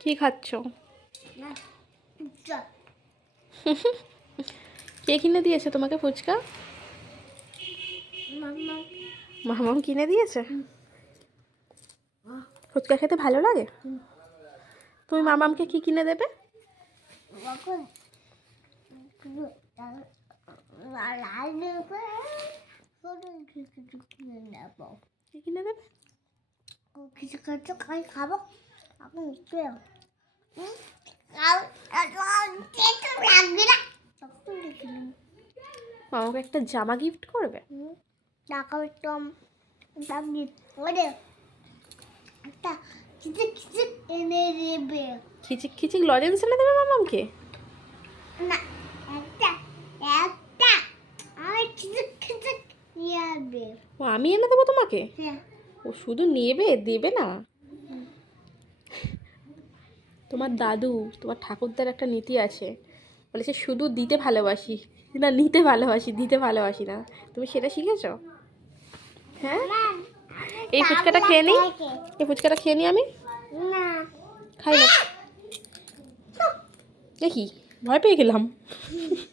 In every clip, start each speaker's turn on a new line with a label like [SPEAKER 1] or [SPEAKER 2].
[SPEAKER 1] কি খাচ্ছ? কে কিনে দিয়েছে তোমাকে ফুচকা?
[SPEAKER 2] মাম্মা
[SPEAKER 1] কিনে দিয়েছে? ফুচকা খেতে ভালো লাগে? তুমি মামামকে কি কিনে দেবে? কি কিনে দেবে?
[SPEAKER 2] কিছু কিছু খাই খাব। এখন কেউ লাগবে না তখন
[SPEAKER 1] মামাকে একটা জামা গিফট করবে?
[SPEAKER 2] টাকা একদম দামি করে একটা এনে দেবে
[SPEAKER 1] খিচিক খিচিক লজেন্স এনে দেবে মামামকে
[SPEAKER 2] না একটা একটা নিয়ে আসবে
[SPEAKER 1] ও আমি এনে দেবো তোমাকে
[SPEAKER 2] হ্যাঁ
[SPEAKER 1] ও শুধু নেবে দেবে না তোমার দাদু তোমার ঠাকুরদার একটা নীতি আছে। বলেছে শুধু দিতে ভালোবাসি না নিতে ভালোবাসি দিতে ভালোবাসি না। তুমি সেটা শিখেছো? হ্যাঁ? এই ফুচকাটা খেয়ে নিই এই ফুচকাটা খেয়ে নিই আমি? খাই না। দেখি ভয় পেয়ে গেলাম।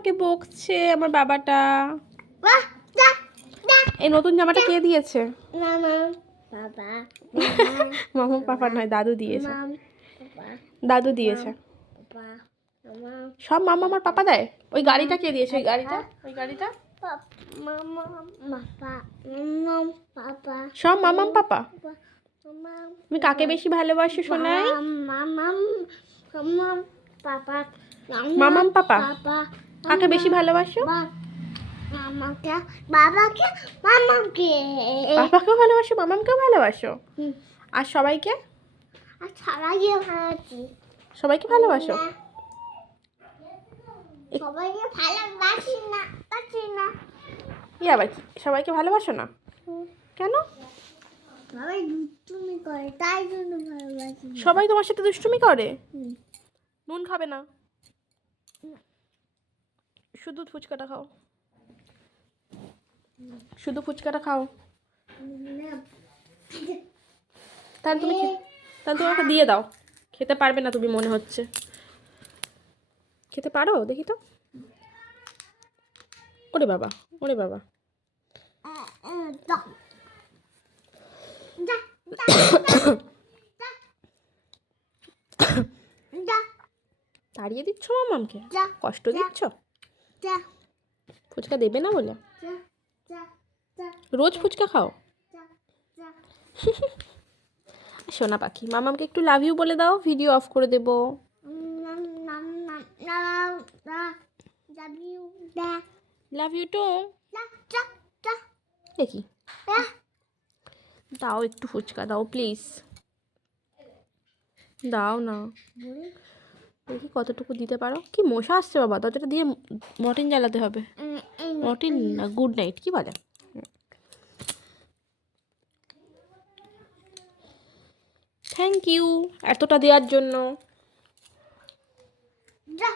[SPEAKER 1] আমাকে বকছে আমার বাবাটা। এই নতুন জামাটা কে দিয়েছে?
[SPEAKER 2] মামা
[SPEAKER 1] পাপা নয় দাদু দিয়েছে। দাদু দিয়েছে। সব মামা আমার পাপা দেয়? ওই গাড়িটা কে দিয়েছে? ওই গাড়িটা? ওই গাড়িটা? সব মামাম পাপা? তুমি কাকে বেশি ভালোবাসো শোনাই
[SPEAKER 2] মামাম মামাম পাপা
[SPEAKER 1] মামাম পাপা কাকে বেশি ভালোবাসো?
[SPEAKER 2] মামাকে বাবাকে মামাকে।
[SPEAKER 1] ভালোবাসো মামামকেও ভালোবাসো? আর সবাইকে?
[SPEAKER 2] আর ভালোবাসি।
[SPEAKER 1] সবাইকে ভালোবাসো?
[SPEAKER 2] না। সবাইকে ভালোবাসি না বাসি না।
[SPEAKER 1] ই আবার কি সবাইকে ভালোবাসো না? কেন?
[SPEAKER 2] সবাই দুষ্টুমি করে তাই জন্য ভালোবাসি
[SPEAKER 1] সবাই তোমার সাথে দুষ্টুমি করে। নুন খাবে না। শুধু ফুচকাটা খাও। শুধু ফুচকাটা খাও। তাহলে তুমি তাহলে তুমি দিয়ে দাও। খেতে পারবে না তুমি মনে হচ্ছে। খেতে পারো? দেখি তো। ওরে বাবা ওরে বাবা। তাড়িয়ে দিচ্ছ মামামকে? কষ্ট। দিচ্ছ? ফুচকা দেবে না বলে? রোজ ফুচকা খাও। সোনা পাখি মামামকে একটু লাভ ইউ বলে দাও ভিডিও অফ করে দেবো। লাভ ইউ টু দেখি। দাও একটু ফুচকা দাও প্লিজ দাও না। দেখি কতটুকু দিতে পারো? কি মশা আসছে বাবা? দরজাটা দিয়ে মর্টিন জ্বালাতে হবে। মর্টিন না, গুড নাইট, কি বলে থ্যাংক ইউ এতটা দেওয়ার জন্য।